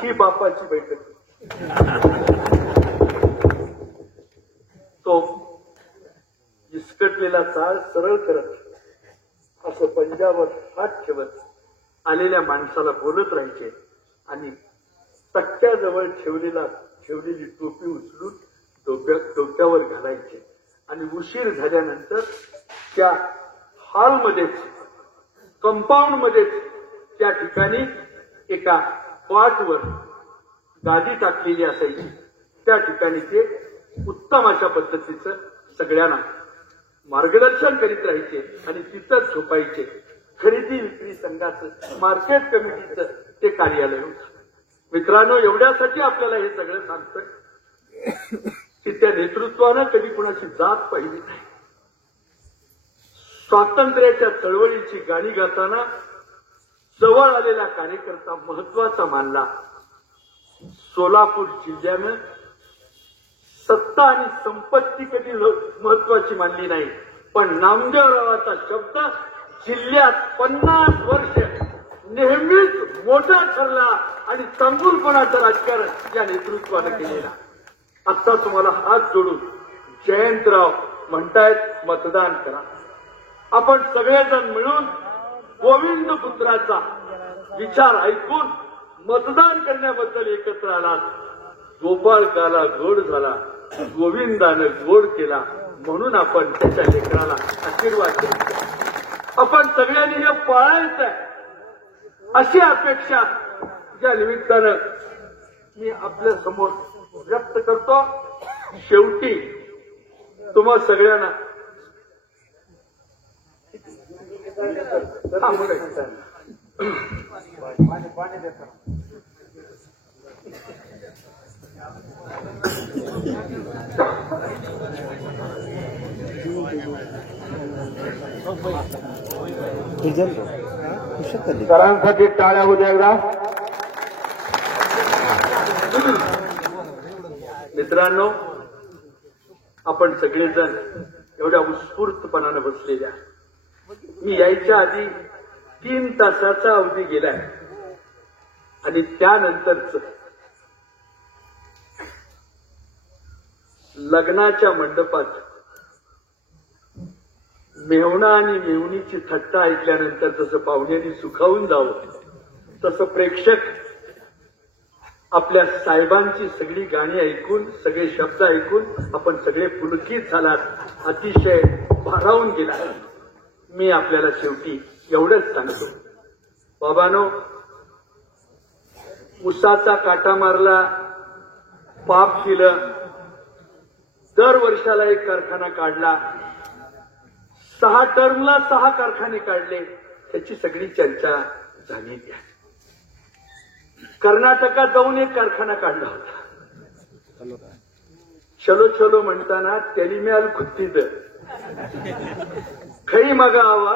ही बापाची बैठक. तो विस्कटलेला चाळ सरळ करत असं पंजावर हात ठेवत आलेल्या माणसाला बोलत राहायचे आणि तट्ट्याजवळ ठेवलेली टोपी उचलून डोक्यावर घालायचे. आणि उशीर झाल्यानंतर त्या हॉलमध्येच, कंपाऊंडमध्येच त्या ठिकाणी एका पाटवर गादी टाकलेली असायची. त्या ठिकाणी ते उत्तम अशा पद्धतीचं सगळ्यांना मार्गदर्शन करीत राहायचे आणि तिथंच झोपायचे. खरेदी विक्री संघाचं, मार्केट कमिटीचं ते कार्यालय होतं. मित्रांनो, एवढ्यासाठी आपल्याला हे सगळं सांगतोय की त्या नेतृत्वानं कधी कुणाची जात पाहिली नाही. स्वातंत्र्याच्या चळवळीची गाणी गाताना जवळ आलेला कार्यकर्ता महत्वाचा मानला. सोलापूर जिल्ह्यानं सत्ता आणि संपत्ती कधी महत्वाची मानली नाही, पण नामदेवरावाचा शब्द जिल्ह्यात 50 वर्ष नेहमीच मोठा ठरला आणि चांगुलपणाचं राजकारण या नेतृत्वानं केलेला. आता तुम्हाला हात जोडून जयंतराव म्हणतायत मतदान करा. आपण सगळेजण मिळून गोविंद पुत्राचा विचार ऐकून मतदान करण्याबद्दल एकत्र आलात. गोपाळकाला गोड झाला, गोविंदानं गोड केला, म्हणून आपण त्याच्या लेकराला आशीर्वाद देतो. आपण सगळ्यांनी हे पाळायचं आहे अशी अपेक्षा या निमित्तानं मी आपल्या समोर व्यक्त करतो. शेवटी तुम्हा सगळ्यांना सरांसाठी टाळ्या होऊ द्या एकदा. मित्रांनो, आपण सगळेजण एवढ्या उत्स्फूर्तपणानं बसलेल्या. मी यायच्या आधी 3 तासाचा अवधी गेलाय आणि त्यानंतरच लग्नाच्या मंडपात मेहुणा आणि मेहुणीची थट्टा ऐकल्यानंतर जसं पाहुण्यांनी सुखावून जावं, तसं प्रेक्षक आपल्या साहेबांची सगळी गाणी ऐकून, सगळे शब्द ऐकून आपण सगळे पुलकित झालात, अतिशय भारावून गेला. मी आपल्याला शेवटी एवढंच सांगतो, बाबांनो, उसाचा काटा मारला, पाप केलं, दर वर्षाला एक कारखाना काढला, 6 टर्मला 6 कारखाने काढले, त्याची सगळी चर्चा झालेली आहे. कर्नाटकात जाऊन एक कारखाना काढला होता. चलो चलो म्हणताना तेलिम्याल खुत्तीद खई मगावा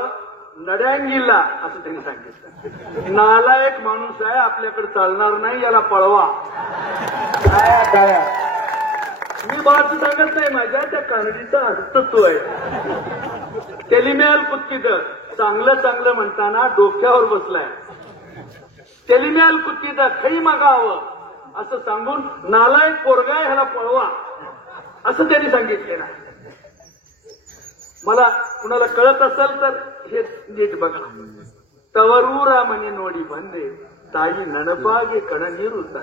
नड्यांगिला असं त्यांनी सांगितलं. नालायक माणूस आहे, आपल्याकडे चालणार नाही, याला पळवा. मी बाजू सांगत नाही, माझ्या त्या कानडीचा अस्तित्व आहे. तेलिम्याल खुत्तीद चांगलं चांगलं म्हणताना डोक्यावर बसलाय. तेलिम्याल कुत्तीदा खई मागावं असं सांगून नालायक पोरगा ह्याला पळवा असं त्यांनी सांगितलेलं. मला कुणाला कळत असेल तर हे नीट बघा. तवरूरा म्हणे नोडी बंदे ताई नणपागे कण निरुता.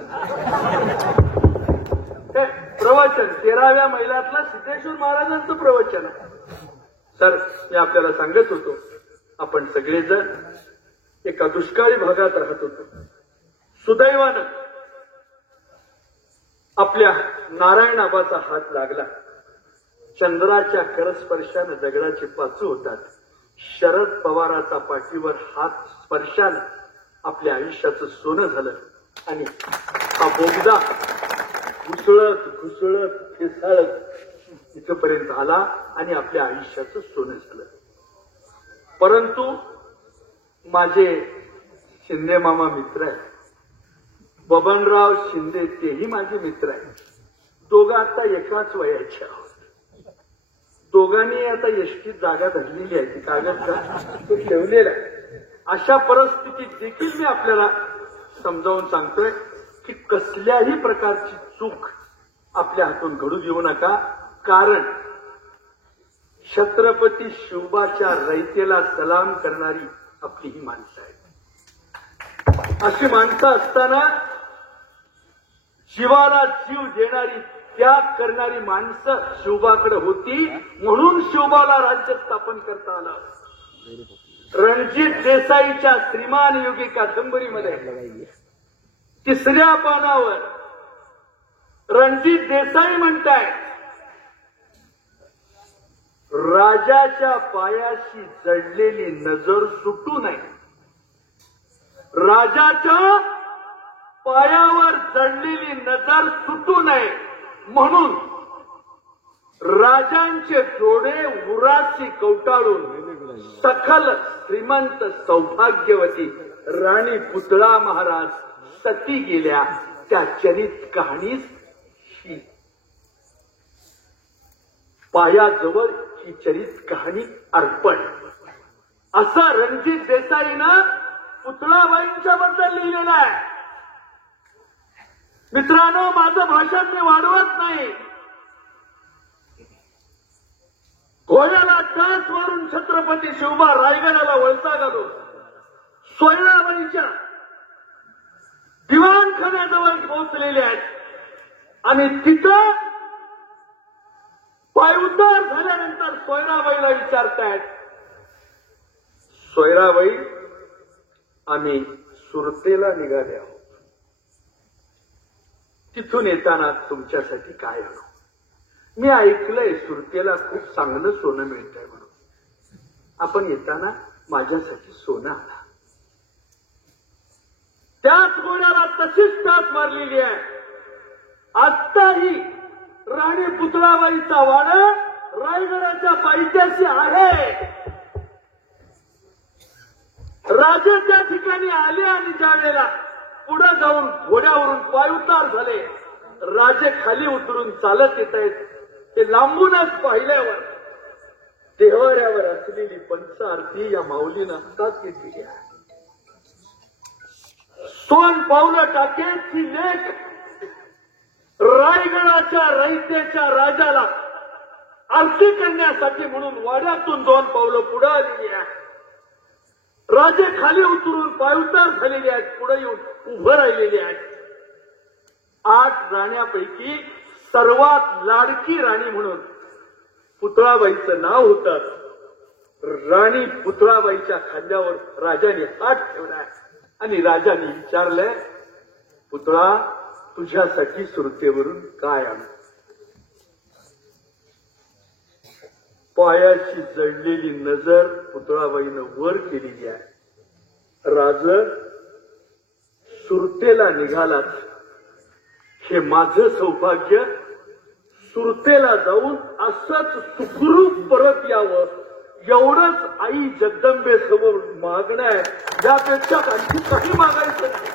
हे प्रवचन 13व्या मैलातलं सिद्धेश्वर महाराजांचं प्रवचन आहे. सर, मी आपल्याला सांगत होतो, आपण सगळेजण एका दुष्काळी भागात राहत होतो. सुदैवानं आपल्या नारायणाबाचा हात लागला. चंद्राच्या करस्पर्शानं दगडाचे पाचू होतात. शरद पवाराचा पाठीवर हात स्पर्शानं आपल्या आयुष्याचं सोनं झालं आणि हा बोगदा घुसळत घुसळत फेसाळत इथपर्यंत आला आणि आपल्या आयुष्याचं सोनं झालं. परंतु माझे शिंदे मामा मित्र आहेत, बबनराव शिंदे तेही माझे मित्र आहेत. दोघं आता एकाच वयाचे आहोत. दोघांनी आता एसटीत जागा धरलेली आहे, ती कागद तो ठेवलेला आहे. अशा परिस्थितीत देखील मी आपल्याला समजावून सांगतोय की कसल्याही प्रकारची चूक आपल्या हातून घडू देऊ नका. कारण छत्रपती शिवबाच्या रयतेला सलाम करणारी आपली ही माणसं आहेत. अशी माणसं असताना जीवाला जीव देणारी, त्याग करणारी माणसं शिवबाकडे होती, म्हणून शिवबाला राज्य स्थापन करता आलं. रणजित देसाईच्या श्रीमान योगी कादंबरीमध्ये 3ऱ्या पानावर रणजित देसाई म्हणतायत, राजाच्या पायाशी जडलेली नजर सुटू नये. राजाच्या पायावर जडलेली नजर सुटू नये म्हणून राजांचे डोळे उराशी कवटाळून सखल श्रीमंत सौभाग्यवती राणी पुतळा महाराज सती गेल्या. त्या चरित कहाणीस ही पायाजवळ ही चरित कहाणी अर्पण असं रणजित देसाईनं पुतळाबाईंच्या बद्दल लिहिलेलं आहे. मित्रांनो, माझं भाषण मी वाढवत नाही. घोड्याला टाच मारून छत्रपती शिवबा रायगडाला वळसा घालून सोयराबाईच्या दिवाणखान्याजवळ पोहोचलेले आहेत आणि तिथं पायउतार झाल्यानंतर सोयराबाईला विचारतायत, सोयराबाई, आम्ही सुरतेला निघाले आहोत, तिथून येताना तुमच्यासाठी काय आणू? मी ऐकलंय सुरतेला खूप चांगलं सोनं मिळतंय म्हणून. आपण येताना माझ्यासाठी सोनं आणा. त्याच घोड्याला तशीच टाच मारलेली आहे. आत्ताही राणी पुतळाबाईचा वाडा रायगडाच्या पायथ्याशी आहे. राजे त्या ठिकाणी आले आणि ज्या वेळेला पुढे जाऊन घोड्यावरून पायउतार झाले, राजे खाली उतरून चालत येत आहेत. ते लांबूनच पाहिल्यावर देवाऱ्यावर असलेली पंचारती या माऊलीनं हातात घेतली आहे. सोन पावलं टाकेत ही लेख रायगडाच्या रयतेच्या राजाला आरती करण्यासाठी म्हणून वाड्यातून 2 पावलं पुढे आलेली आहे. राजे खाली उतरून पायउतार झालेले आहेत, पुढे येऊन उभं राहिलेले आहेत. 8 राण्यांपैकी सर्वात लाडकी राणी म्हणून पुतळाबाईचं नाव होतं. राणी पुतळाबाईच्या खांद्यावर राजाने हात ठेवलाय आणि राजाने विचारलंय, पुतळा तुझ्यासाठी सुरतेवरून काय आणू? पायाची जडलेली नजर पुतळाबाईनं वर केलेली आहे. राज, सुरतेला निघालात हे माझं सौभाग्य. सुरतेला जाऊन असंच सुखरूप परत यावं एवढंच आई जगदंबेसमोर मागणं आहे. यापेक्षा आणखी काही मागायचं नाही.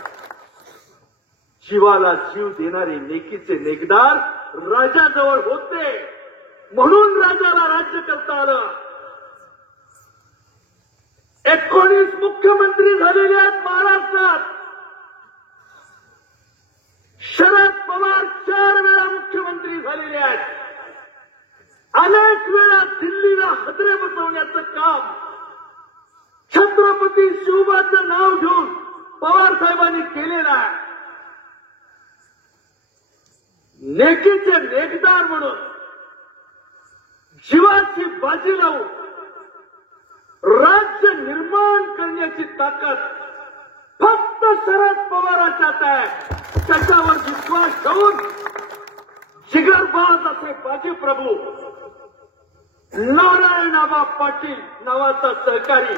जीवाला जीव देणारे नेकीचे नेकदार राजाजवळ होते म्हणून राजाला राज्य करता आलं. 19 मुख्यमंत्री झालेले आहेत महाराष्ट्रात. शरद पवार 4 वेळा मुख्यमंत्री झालेले आहेत. अनेक वेळा दिल्लीला हादरे बसवण्याचं काम छत्रपती शिवबाचं नाव घेऊन पवार साहेबांनी केलेलं आहे. नेकीचे नेकदार म्हणून जीवाची बाजी लावून राज्य निर्माण करण्याची ताकद फक्त शरद पवाराच्यात आहे. त्याच्यावर विश्वास ठेवून जिगरबाज असे बाजी प्रभू नारायणआबा पाटील नावाचा सहकारी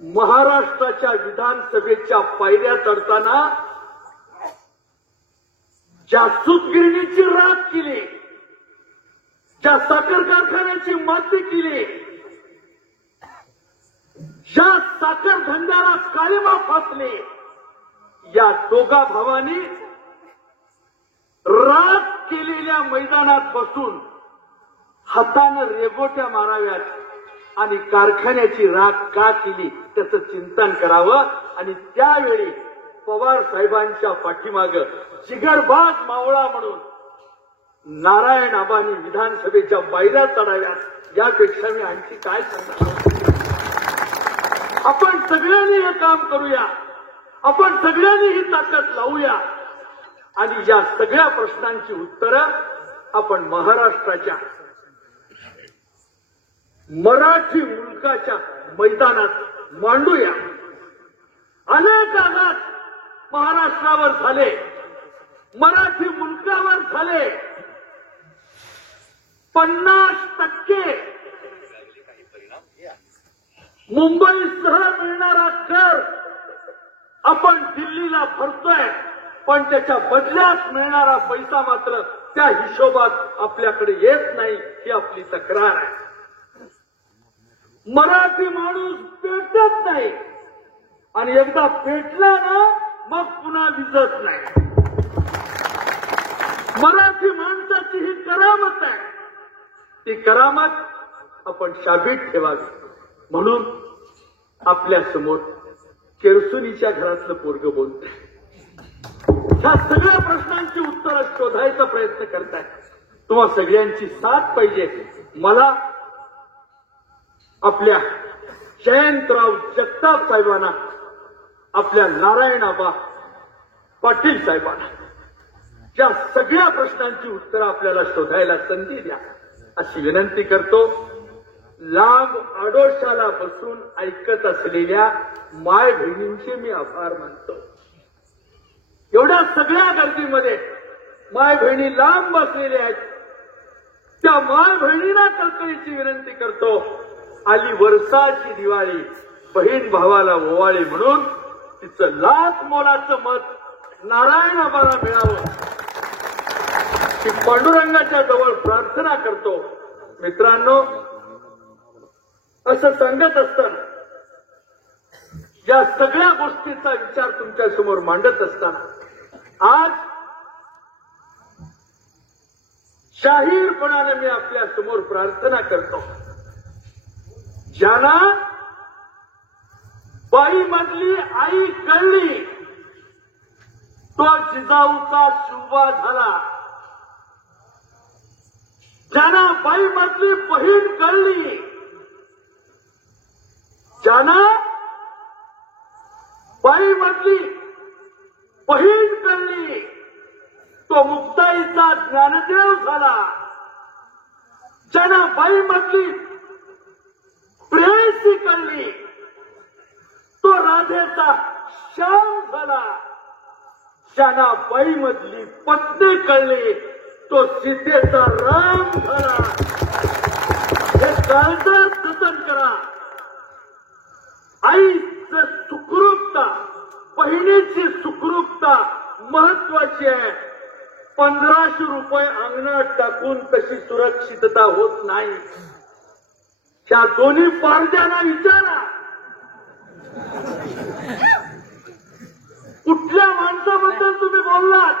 महाराष्ट्राच्या विधानसभेच्या पायऱ्या चढताना ज्या सूतगिरणीची राख केली, ज्या साखर कारखान्याची माती केली, ज्या साखर धंद्याला काळिमा फासले, या दोघा भावांनी राख केलेल्या मैदानात बसून हातानं रेगोट्या माराव्यात आणि कारखान्याची राख का केली त्याचं चिंतन करावं. आणि त्यावेळी पवार साहेबांच्या पाठीमागं जिगरबाज मावळा म्हणून नारायणआबांनी विधानसभेच्या पायऱ्या चढाव्यात. यापेक्षा मी आणखी काय सांगणार. आपण सगळ्यांनी हे काम करूया. आपण सगळ्यांनी ही ताकद लावूया आणि या सगळ्या प्रश्नांची उत्तरं आपण महाराष्ट्राच्या मराठी मुलकाच्या मैदानात मांडूया. अनेक आघात महाराष्ट्रावर झाले, मराठी मुलकावर झाले. 50% मुंबईसह मिळणारा कर आपण दिल्लीला भरतोय, पण त्याच्या बदल्यात मिळणारा पैसा मात्र त्या हिशोबात आपल्याकडे येत नाही. ही आपली तक्रार आहे. मराठी माणूस पेटत नाही आणि एकदा पेटला ना मग पुन्हा विजत नाही. मराठी माणसाची ही करामत आहे. ती करामत आपण शाबीत ठेवावी. म्हणून आपल्या समोर केरसुनीच्या घरातलं पोरगं बोलतंय. ह्या सगळ्या प्रश्नांची उत्तरं शोधायचा प्रयत्न करताय. तुम्हा सगळ्यांची साथ पाहिजे. मला आपल्या जयंतराव जगताप साहेबांना, आपल्या नारायणआबा पाटील साहेबांना या सगळ्या प्रश्नांची उत्तरं आपल्याला शोधायला संधी द्या अशी विनंती करतो. लांब आडोशाला बसून ऐकत असलेल्या माय बहिणींचे मी आभार मानतो. एवढ्या सगळ्या गर्दीमध्ये माय बहिणी लांब बसलेल्या आहेत. त्या माय बहिणीला कळकळीची विनंती करतो, आली वर्षाची दिवाळी, बहीण भावाला ओवाळी म्हणून तिचं लाख मोलाचं मत नारायणाबाला मिळावं ती पांडुरंगाच्या जवळ प्रार्थना करतो. मित्रांनो, असं सांगत असताना, या सगळ्या गोष्टीचा विचार तुमच्या समोर मांडत असताना आज जाहीरपणाने मी आपल्या समोर प्रार्थना करतो, ज्यांना बाईमधली आई कळली तो जिजाऊचा शिवबा झाला, ज्यांना बाईमधली बहीण कळली, ज्यांना बाईमधली बहीण कळली तो मुक्ताईचा ज्ञानदेव झाला, ज्यांना बाईमधली प्रेयसी कळली तो राधेचा श्याम झाला, ज्यांना बाईमधली पत्नी कळली तो सीतेचा राम झाला. हे काळजात जतन करा. आईचं सुखरूपता, बहिणीची सुखरूपता महत्वाची आहे. 1500 रुपये अंगणात टाकून तशी सुरक्षितता होत नाही. त्या दोन्ही पारद्यांना विचारा, कुठल्या माणसाबद्दल तुम्ही बोललात?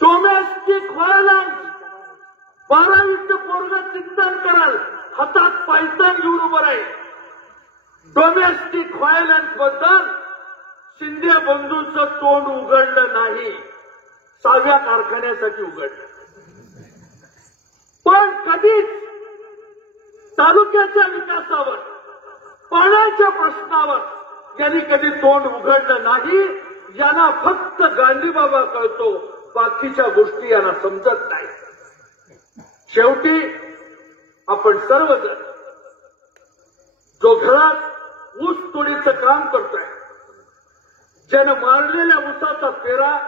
डोमेस्टिक व्हायलन्स, 12वीचं पोरगं चिंतन कराल, हातात पैसा घेऊन उभं राहील. डोमेस्टिक व्हायलन्स बद्दल शिंदे बंधूंचं तोंड उघडलं नाही, 6व्या कारखान्यासाठी उघडलं. पण कधीच तालुक्याच्या विकासावर, पाण्याच्या प्रश्नावर यांनी कधी तोंड उघडलं नाही. यांना फक्त गांधीबाबा कळतो, बाकीच्या गोष्टी यांना समजत नाही. शेवटी आपण सर्वजण जो घरात ऊस तोडीचं काम करतोय, ज्यानं मारलेल्या ऊसाचा पेरा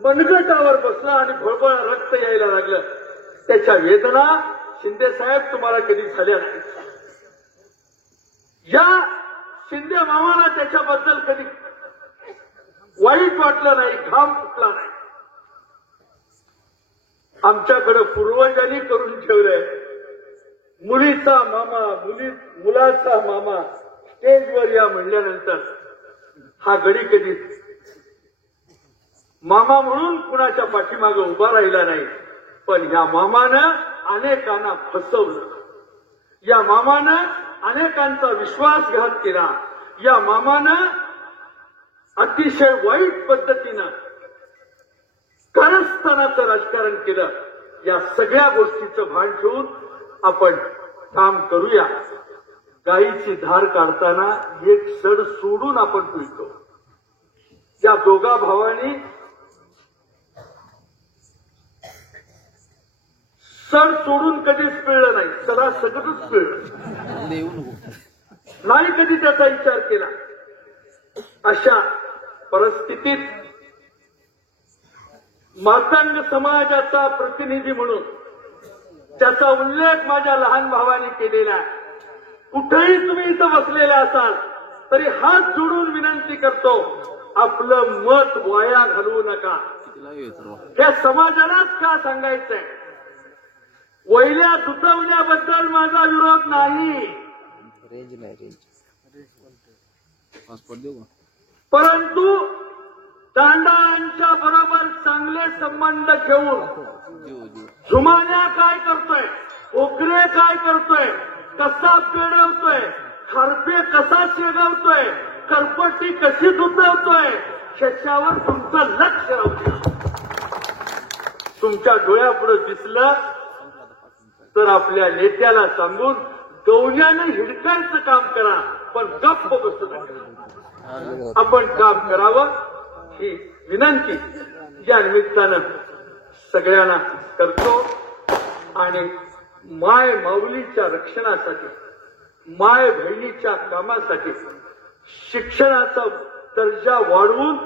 मनगटावर बसला आणि भळभळ रक्त यायला लागलं, त्याच्या वेदना शिंदे साहेब तुम्हाला कधी झाल्या नाही. या शिंदे मामाला त्याच्याबद्दल कधी वाईट वाटलं नाही, घाम फुटला नाही. आमच्याकडे पूर्वजांनी करून ठेवलंय, मुलीचा मामा, मुलाचा मामा स्टेजवर या म्हणल्यानंतर हा गडी कधी मामा म्हणून कुणाच्या पाठीमागे उभा राहिला नाही. पण या मामानं अनेकांना फसवलं, या मामानं अनेकांचा विश्वासघात केला, या मामानं अतिशय वाईट पद्धतीनं कारस्थानाचं राजकारण केलं. या सगळ्या गोष्टीचं भान ठेवून आपण काम करूया. गायीची धार काढताना एक सड सोडून आपण पिळतो. या दोघा भावांनी सड सोडून कधीच पिळलं नाही, सदा सगळंच पिळलं नाही, कधी त्याचा विचार केला. अशा परिस्थितीत मातंग समाजाचा प्रतिनिधी म्हणून त्याचा उल्लेख माझ्या लहान भावाने केलेला आहे. कुठेही तुम्ही इथं बसलेले असाल तरी हात जोडून विनंती करतो, आपलं मत वाया घालवू नका. त्या समाजालाच का सांगायचंय? वैल्या दुतवण्याबद्दल माझा विरोध नाही, परंतु दांडाळांच्या बरोबर चांगले संबंध घेऊन झुमान्या काय करतोय, ओकरे काय करतोय, कसा पेडवतोय, खारपे कसा शेगवतोय, करपट्टी कशी धुतवतोय, ह्याच्यावर तुमचं लक्ष राहू द्या. तुमच्या डोळ्यापुढे दिसलं तर आपल्या नेत्याला सांगून गवण्यानं हिडकायचं काम करा, पण गप्प बसू नका. आपण काम करावं ही विनंती या निमित्तानं सगळ्यांना करतो. आणि माय माऊलीच्या रक्षणासाठी, माय बहिणीच्या कामासाठी शिक्षणाचा दर्जा वाढवून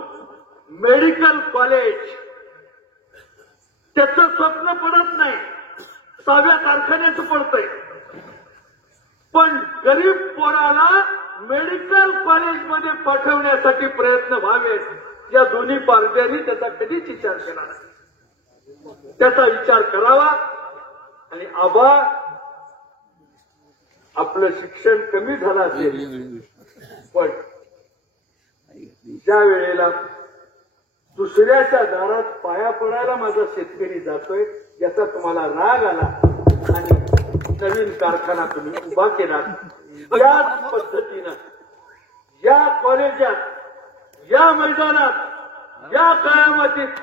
मेडिकल कॉलेज त्याचं स्वप्न पडत नाही, 6व्या कारखान्याचं पडतंय. पण गरीब पोराला मेडिकल कॉलेजमध्ये पाठवण्यासाठी प्रयत्न व्हावेत या दोन्ही पार्ट्यांनी त्याचा कधीच विचार केला नाही. त्याचा विचार करावा. आणि आबा आपलं शिक्षण कमी झालं असेल, पण ज्या वेळेला दुसऱ्याच्या दारात पाया पडायला माझा शेतकरी जातोय याचा तुम्हाला राग आला आणि नवीन कारखाना तुम्ही उभा केला. याच पद्धतीनं या कॉलेजात, या मैदानात, या काळामातीत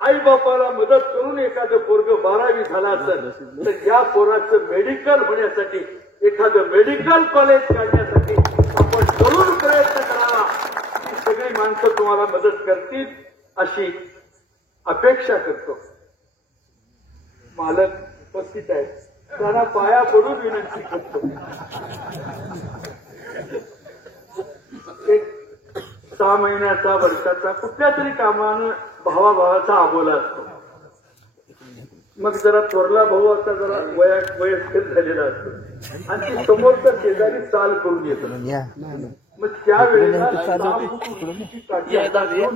आई बापाला मदत करून एखादं पोरग 12वी झाला असेल तर या पोराचं मेडिकल होण्यासाठी, एखादं मेडिकल कॉलेज काढण्यासाठी आपण जरूर प्रयत्न करावा. ही सगळी माणसं तुम्हाला मदत करतील अशी अपेक्षा करतो. मालक उपस्थित आहे, त्यांना पाया पडून विनंती करतो. एक 6 महिन्याचा, वर्षाचा कुठल्या तरी कामानं भावाभावाचा आबोला असतो. मग जरा थोरला भाऊ आता जरा वयस्कर झालेला असतो आणि समोरचा शेजारी चाल करून येतो. मग त्यावेळेला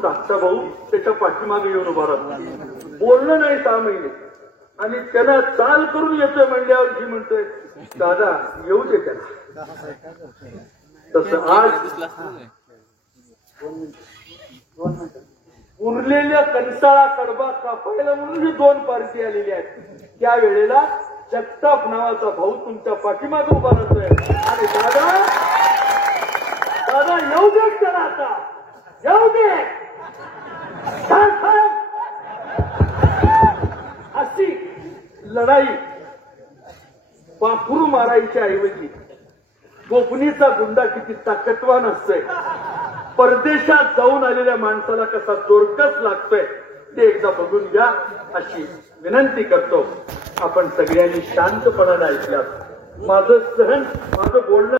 धाकटा भाऊ त्याच्या पाठीमागे येऊन उभा राहतो. बोलणं नाही 6 महिने आणि त्याला चाल करून येतोय म्हणल्यावरची म्हणतोय, दादा येऊ दे त्याला. तसं आज उरलेल्या कंसाळा कडबा कापायला म्हणून 2 पार्टी आलेल्या आहेत. त्यावेळेला जगताप नावाचा भाऊ तुमच्या पाठीमागे उभा राहतोय आणि दादा येऊ दे त्याला, आता येऊ दे. अशी लढाई पाखरू मारायच्या ऐवजी गोपनीचा गुंडा किती ताकदवान असतोय, परदेशात जाऊन आलेल्या माणसाला कसा चोरकस लागतोय ते एकदा बघून घ्या अशी विनंती करतो. आपण सगळ्यांनी शांतपणाने ऐकल्यात. माझं बोलणं